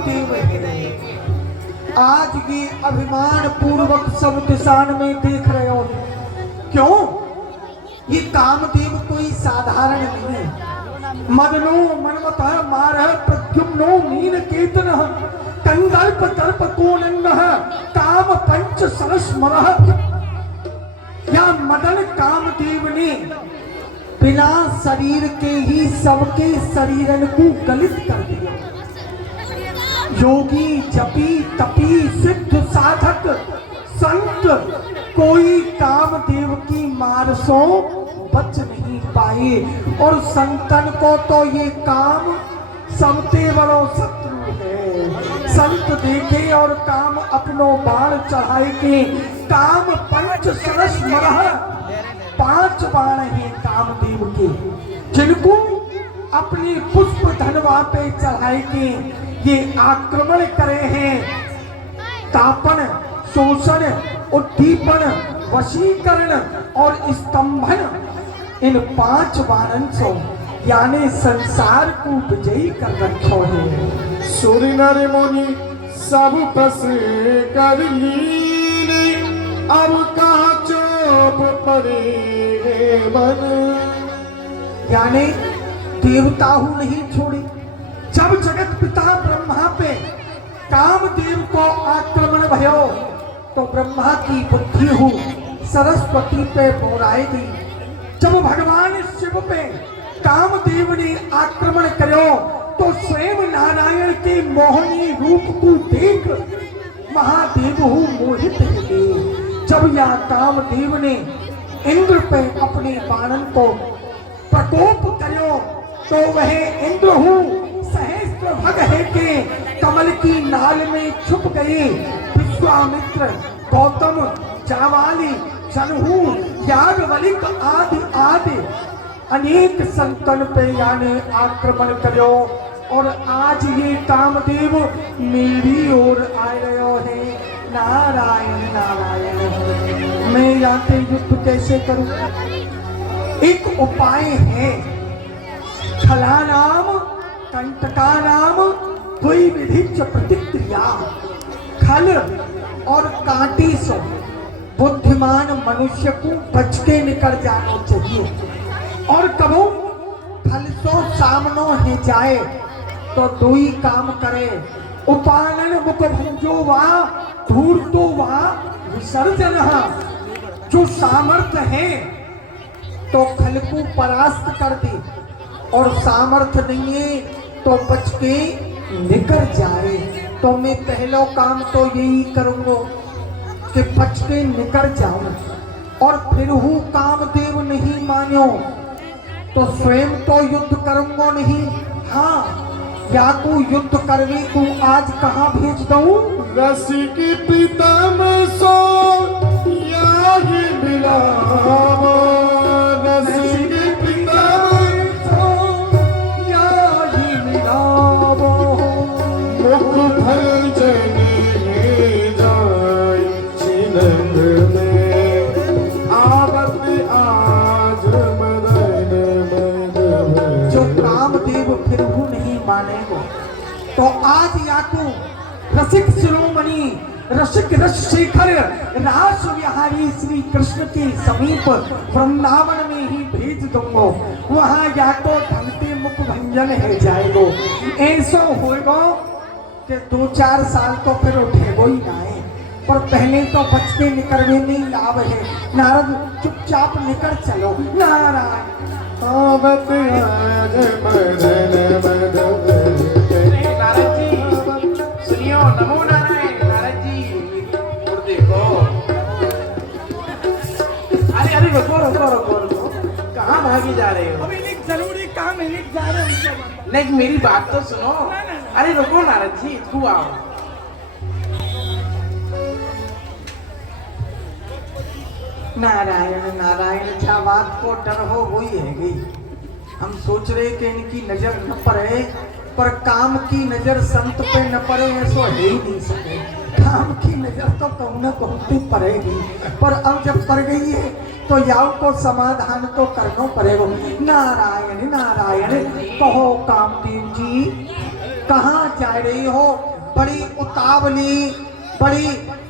कामदेव है। आज ये अभिमान पूर्वक सब दिशान में देख रहे हो। क्यों? ये कामदेव कोई साधारण नहीं है। मदनो मनमत मार प्रद्युम्नो मीन केतन कंदल्प तर्प कोनंग काम पंच सरस्मर। या मदन कामदेव ने बिना शरीर के ही सबके शरीरन को गलित कर दिया। योगी जपी तपी सिद्ध साधक संत कोई कामदेव की मार सो बच नहीं पाए। और संतन को तो ये काम सबसे बड़ो शत्रु है। संत देखे और काम अपनो बाण चढ़ाए के काम पंच सरस मरह। 5 बाण हैं कामदेव के, जिनको अपनी पुष्प धनवा पे चढ़ाए के ये आक्रमण करे हैं। तापन, शोषण, उद्दीपन, वशीकरण और स्तंभन, इन 5 बाणन से यानी संसार को विजयी कर रखो है। सूर्य नर मुनि सब बस कर लीने, अब कहाँ चुप पड़े मन। यानी देवताहु नहीं छोड़ी। जब जगत पिता ब्रह्मा पे कामदेव को आक्रमण भयो तो ब्रह्मा की बुद्धि हु सरस्वती पे बोराई गई। जब भगवान शिव पे कामदेव ने आक्रमण करो तो स्वयं नारायण के मोहनी रूप को देख महादेव हु मोहित हुए। जब यह कामदेव ने इंद्र पे अपने बाणन को प्रकोप करो तो वह इंद्र हु सहस्त्र भग है के कमल की नाल में छुप गए। विश्वामित्र, गौतम, जावाली, जनहू, याज्ञवल्क्य आदि आदि अनेक संतन पे यानी आक्रमण करो। और आज ये कामदेव मेरी ओर आ रहे हैं। नारायण नारायण। मैं यहाँ युद्ध कैसे करूं? एक उपाय है। खला नाम कंटका नाम द्विविधिच प्रतिक्रिया। खल और कांटे से बुद्धिमान मनुष्य को बच के निकल जाना चाहिए। और कबो फल सो सामनो है जाए तो दो ही काम करे। उपानन मुख भंजो वा धूर्तो वा विसर्जन। जो सामर्थ्य है तो खल को परास्त कर दे, और सामर्थ्य नहीं है तो बच के निकल जाए। तो मैं पहला काम तो यही करूंगा कि बच के निकल जाऊं। और फिर हूँ कामदेव नहीं मानो तो स्वयं तो युद्ध करूंगा नहीं। हाँ, या को युद्ध करने को आज कहाँ भेज दूं? रसिक प्रीतम सो या ही मिलावा। रसिक प्रीतम सो या ही मिलावो। मुख भंजन ले जाय छिनंग में, आवत आज मदन मदन। जो कामदेव फिर भी नहीं मानेगा तो आज याकू रसिक शिरोमणि रसिक रस शेखर रास विहारी श्री कृष्ण के समीप वृंदावन में ही भेज दूंगा। वहां या तो ढंगते मुख भंजन है जाएगो। ऐसा होएगा कि 2-4 साल तो फिर उठेगो ही ना है। पर पहले तो बच के निकलने नहीं लाभ है। नारद चुपचाप निकल चलो। नारायण आवत आज मदन मदन। नारद जी सुनियो, नमो नारायण। नारद जी और देखो। अरे अरे रुको रुको रुको रुको, कहाँ भागी जा रहे हो? अभी एक जरूरी काम है, एक जा रहे हैं। नहीं, मेरी बात तो सुनो। अरे रुको नारद जी, तू आओ। नारायण नारायण। क्या बात को डर हो वही है गई। हम सोच रहे कि इनकी नजर न पड़े, पर काम की नजर संत पे न पड़े ऐसा है ही नहीं सके। काम की नजर तो कहूँ न कहूँ पे पड़ेगी, पर अब जब पड़ गई है तो याव को समाधान तो करना पड़ेगा। नारायण नारायण। कहो कामदेव जी, कहाँ जा रही हो? बड़ी उतावली, बड़ी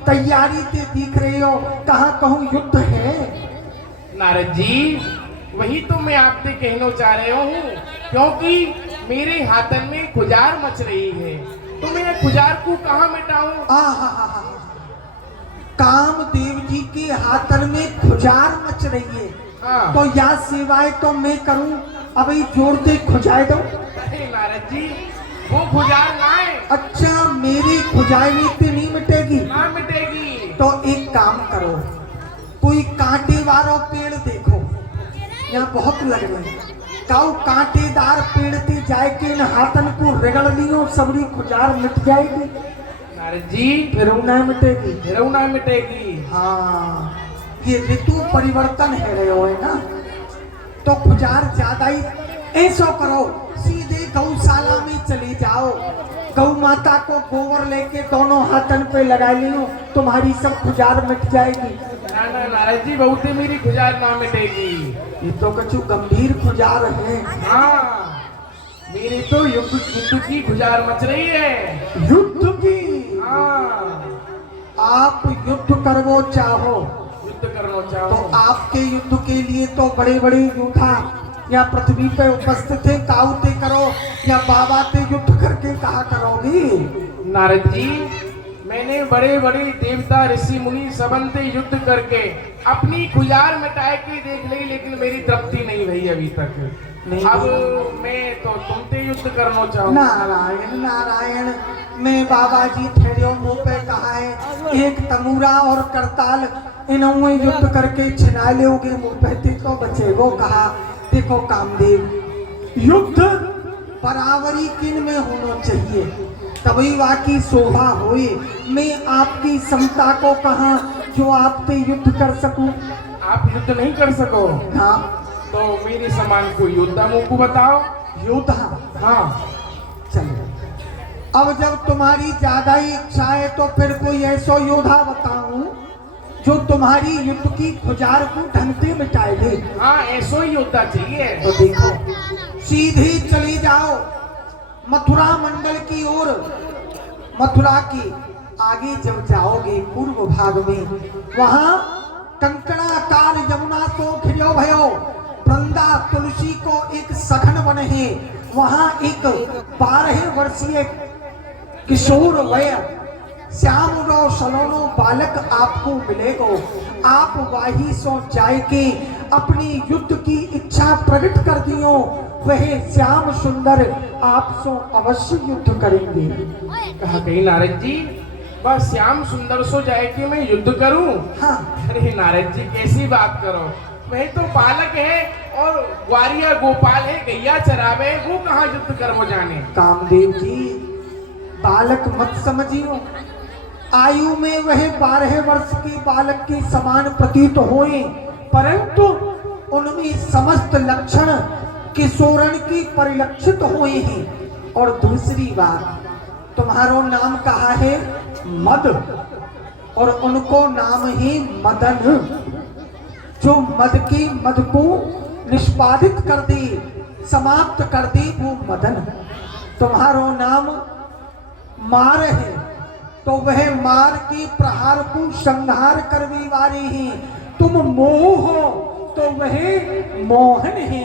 तैयारी से दिख रही हो, कहाँ कहूँ युद्ध है? नारद जी, वही तो मैं आपसे कहना चाह रहा हूँ, क्योंकि मेरे हाथन में खुजार मच रही है, तो मैं खुजार को कहाँ मिटाऊं? आहा, कामदेव जी के हाथन में खुजार मच रही है। हाँ। तो या सिवाय तो मैं करूं, अभी जोर दे खुजाए दो। अरे नारद जी, वो खुजार ना है। अच्छा, मेरी खुजाई नीति नहीं मिटेगी? ना मिटेगी। तो एक काम करो, कोई कांटे वाला पेड़ देखो, यहाँ बहुत लग रहे हैं, काऊ कांटेदार पेड़ ते जाए के न हाथन को रगड़ लियो, सबरी खुजार मिट जाएगी। नारद जी, फिर ना मिटेगी। फिर ना मिटेगी। हाँ, ये ऋतु परिवर्तन है रहे हो, है ना? तो खुजार ज्यादा ही, ऐसा करो, सीधे गौशाला में चले जाओ, गौ माता को गोबर लेके दोनों हाथन पे लगा लियो, तुम्हारी सब खुजार मिट जाएगी। ना ना नारद जी, बहुत ही मेरी खुजार ना मिटेगी। ये तो कछु गंभीर खुजार है। हाँ, मेरी तो युद्ध की खुजार मच रही है। युद्ध की? हाँ। आप युद्ध करवो चाहो युद्ध करना तो चाहो। आपके युद्ध के लिए तो बड़े बड़े योद्धा या पृथ्वी पे उपस्थित थे, काउते करो या बाबा ते युद्ध करके कहा करोगी? नारद जी, मैंने बड़े बड़े देवता ऋषि मुनि सबंते युद्ध करके अपनी खुजार मिटाए के देख ली, लेकिन मेरी तृप्ति नहीं भई अभी तक। नहीं। अब मैं तो तुमसे युद्ध करना चाहूँ। नारायण नारायण, मैं बाबा जी ठहरियो मुंह पे कहा है, एक तमूरा और करताल इन्होंने युद्ध करके छिना लोगे मुंह पे ते तो बचेगो कहा। देखो कामदेव, युद्ध बराबरी किन में होना चाहिए, तभी वाकी शोभा होए। मैं आपकी क्षमता को कहा जो आप पे युद्ध कर सकूं? आप युद्ध नहीं कर सको हाँ, तो मेरे समान कोई योद्धा मुझको बताओ। योद्धा? हाँ। चलो, अब जब तुम्हारी ज्यादा ही इच्छा है तो फिर कोई ऐसा योद्धा बताऊं जो तुम्हारी युद्ध की खुजार को ढंग से मिटाए दे। हाँ, ऐसा ही योद्धा चाहिए। तो देखो, सीधे चली जाओ मथुरा मंडल की ओर। मथुरा की आगे जब जाओगे पूर्व भाग में, वहां कंकणाकार यमुना तो घिरो भयो, वृंदा तुलसी को एक सघन वन है, वहां एक 12 वर्षीय किशोर वय श्याम रो सलोनो बालक आपको मिलेगो। आप वाही सो जाए के अपनी युद्ध की इच्छा प्रकट कर दियो, वह श्याम सुंदर आप सो अवश्य युद्ध करेंगे। कहा कहीं नारद जी, बस श्याम सुंदर सो जाए कि मैं युद्ध करूं? हाँ, अरे नारद जी, कैसी बात करो, वही तो बालक है और ग्वारिया गोपाल है, गैया चरावे, वो कहाँ युद्ध करवो जाने। कामदेव जी, बालक मत समझियो, आयु में वह 12 वर्ष के बालक के समान प्रतीत होए, परंतु उनमें समस्त लक्षण किशोरन की परिलक्षित हुए हैं। और दूसरी बात, तुम्हारो नाम कहा है मद, और उनको नाम है मदन। जो मद को निष्पादित कर दे, समाप्त कर दे, वो मदन। तुम्हारो नाम मार है, तो वह मार के प्रहार को संहार करने वाले हैं। तुम मोह हो, तो वह मोहन है।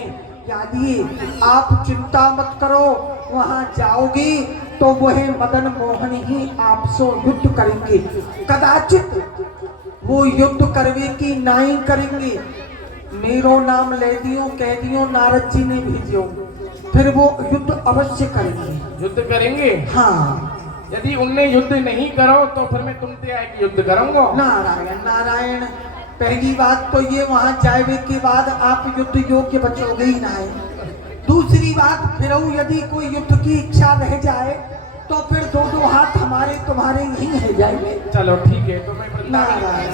यानी आप चिंता मत करो, वहां जाओगे तो वह मदन मोहन ही आपसे युद्ध करेंगे। कदाचित वो युद्ध करवे की नाई करेंगे, मेरो नाम ले दियो, कह दियो नारद जी ने भेजियो, फिर वो युद्ध अवश्य करेंगे। युद्ध करेंगे? हाँ। यदि उनने युद्ध नहीं करो तो फिर मैं तुमसे आके युद्ध करूंगा। नारायण नारायण, पहली बात तो ये, वहां जाए के बाद आप युद्ध योग्य बचोगे ही ना है। दूसरी बात, फिर यदि कोई युद्ध की इच्छा रह जाए तो फिर दो हाथ हमारे तुम्हारे ही है जाएंगे। चलो ठीक है, तो मैं नारायण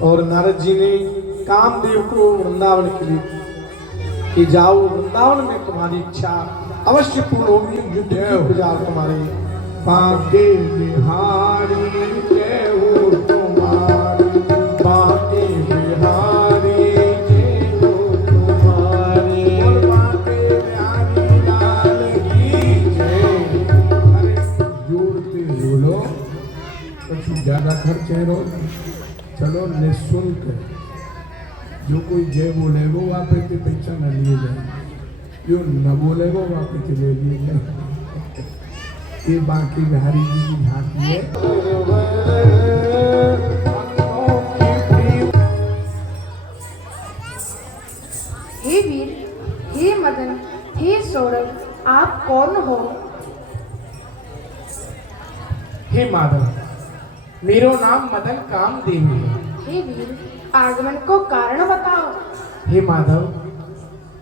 और नारद जी ने कामदेव को वृंदावन के लिए कि जाओ वृंदावन में तुम्हारी इच्छा अवश्य पूर्ण होगी, युद्ध की खुजार तुम्हारे। बांके बिहारी जय हो तुम्हारी, बांके बिहारी जय हो तुम्हारी, बांके बिहारी कह रहा हूँ चलो निःशुल्क जो कोई जय बोलेगो वहाँ पे पैसा न लिए जाए, जो न बोलेगो वहाँ पे ले लिए जाए। ये बाकी बिहारी जी की झांकी है। हे वीर, हे मदन, हे सौरभ, आप कौन हो? हे माधव, मेरो नाम मदन कामदेव है। हे वीर, आगमन को कारण बताओ। हे माधव,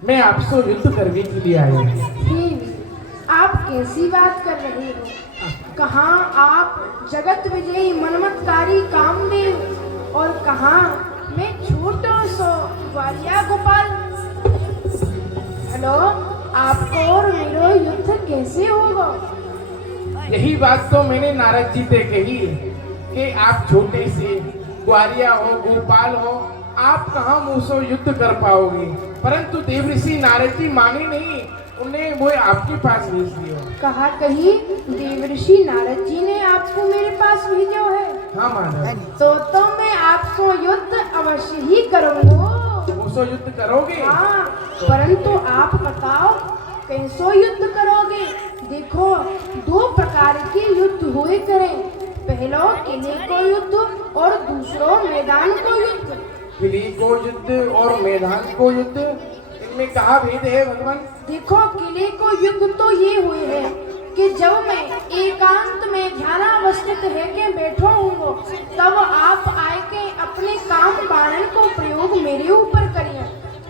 मैं आपसे युद्ध करने के लिए आया हूँ। हे वीर, आप कैसी बात कर रहे हो? कहाँ आप जगत विजयी मनमतकारी कामदेव और कहाँ मैं छोटा सो ग्वालिया गोपाल। हेलो, आपको और मेरो युद्ध कैसे होगा? यही बात तो मैंने नारद जी से कही कि आप छोटे से ग्वालिया हो गोपाल हो, आप कहाँ मुझसे युद्ध कर पाओगे। परंतु देव ऋषि नारद जी माने नहीं, उन्हें वो आपके पास भेज दिया। कहा कहीं देव ऋषि नारद जी ने आपको मेरे पास भेजा है? हाँ माधव। तो मैं आपसे युद्ध अवश्य ही करूंगा। मुझसे युद्ध करोगे? हाँ, परंतु आप बताओ कैसो युद्ध करोगे? देखो, दो प्रकार के युद्ध हुए करें, पहलो किले को युद्ध और दूसरो मैदान को युद्ध। किले को युद्ध और मैदान को युद्ध, इनमें कहा भेद है भगवान? देखो, किले को युद्ध तो ये हुए है कि जब मैं एकांत में ध्यानावस्थित है के बैठो हूँ, तब आप आए के अपने काम बाणन को प्रयोग मेरे ऊपर करिए।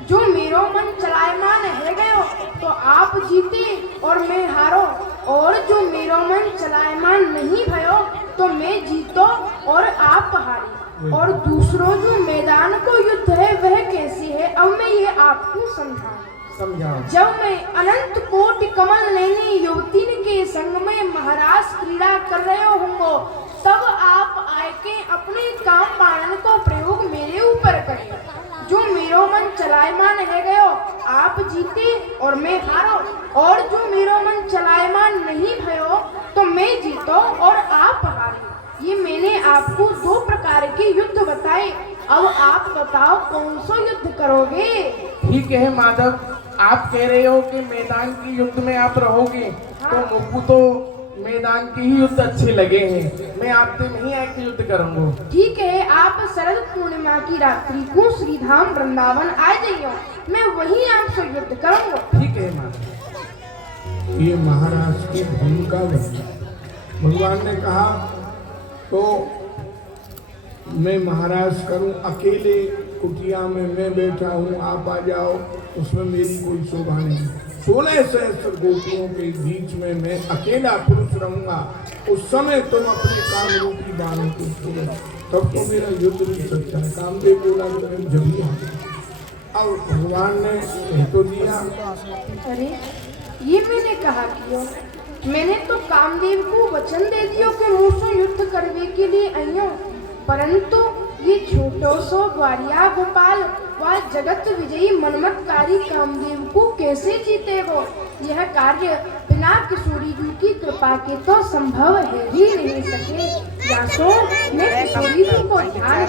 जो मेरो मन चलायमान है गयो तो आप जीते और मैं हारो, और जो मेरो मन चलायमान नहीं भयो तो मैं जीतो और आप हारी। और दूसरो जो मैदान को युद्ध है वह कैसे है, अब मैं ये आपको समझाऊं। जब मैं अनंत कोटि कमल लेनी युवतीन के संग में महाराज क्रीड़ा कर रहे होंगे, तब आप आए के अपने काम बाणन को प्रयोग मेरे ऊपर करें। जो मेरो मन चलायमान है गयो आप जीते और मैं हारो, और जो मेरो मन चलायमान नहीं भयो तो मैं जीतो और आप हारे। ये मैंने आपको दो प्रकार के युद्ध बताए। अब आप बताओ कौन सा युद्ध करोगे? ठीक है माधव, आप कह रहे हो कि मैदान के युद्ध में आप रहोगे। हाँ। तो मुझको तो मैदान के ही युद्ध अच्छे लगे हैं, मैं आपसे नहीं आके युद्ध करूंगा। ठीक है, आप शरद पूर्णिमा की रात्रि को श्रीधाम वृंदावन आ जाइयो, मैं वहीं आपसे युद्ध करूंगा। ठीक है माधव। ये महाराज की भूमिका बनी। भगवान ने कहा तो मैं महाराज करूं, अकेले कुटिया में मैं बैठा हूं, आप आ जाओ, उसमें मेरी कोई शोभा नहीं। 16 सहस्त्र गोपियों के बीच में मैं अकेला पुरुष रहूंगा, उस समय तुम अपने काम रूपी बाणों को छोड़ो, तब तो मेरा युद्ध नहीं सकता है। कामदेव बोला तो मैं जब अब भगवान ने कह तो दिया। अरे, ये मैंने कहा क्यों? मैंने तो कामदेव को वचन दे दियो कि मुझसे युद्ध करने के लिए आइयो, परंतु ये छोटो सो ग्वालिया गोपाल व जगत विजयी मनमतकारी कामदेव को कैसे जीतेगो? यह कार्य बिना किशोरी जी की कृपा के तो संभव है ही नहीं सके। या सो मैं किशोरी जी को ध्यान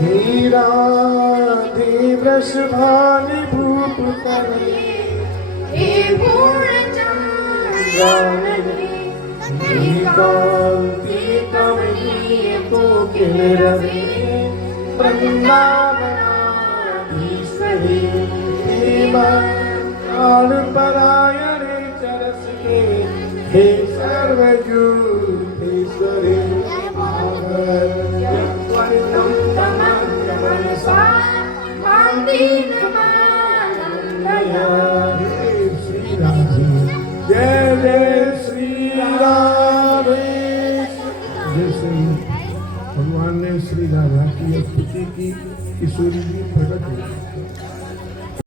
हीरा धी वृषभानि भूप करे, हे पूर्णचंद्र कांति कमनीय तो किल रवि, वृंदावनाधीश्वरी काल परायणे चरस के, हे सर्वजुतेश्वरी जय जय श्री राधे। जैसे भगवान ने श्री राधा की स्तुति की, किशोरी जी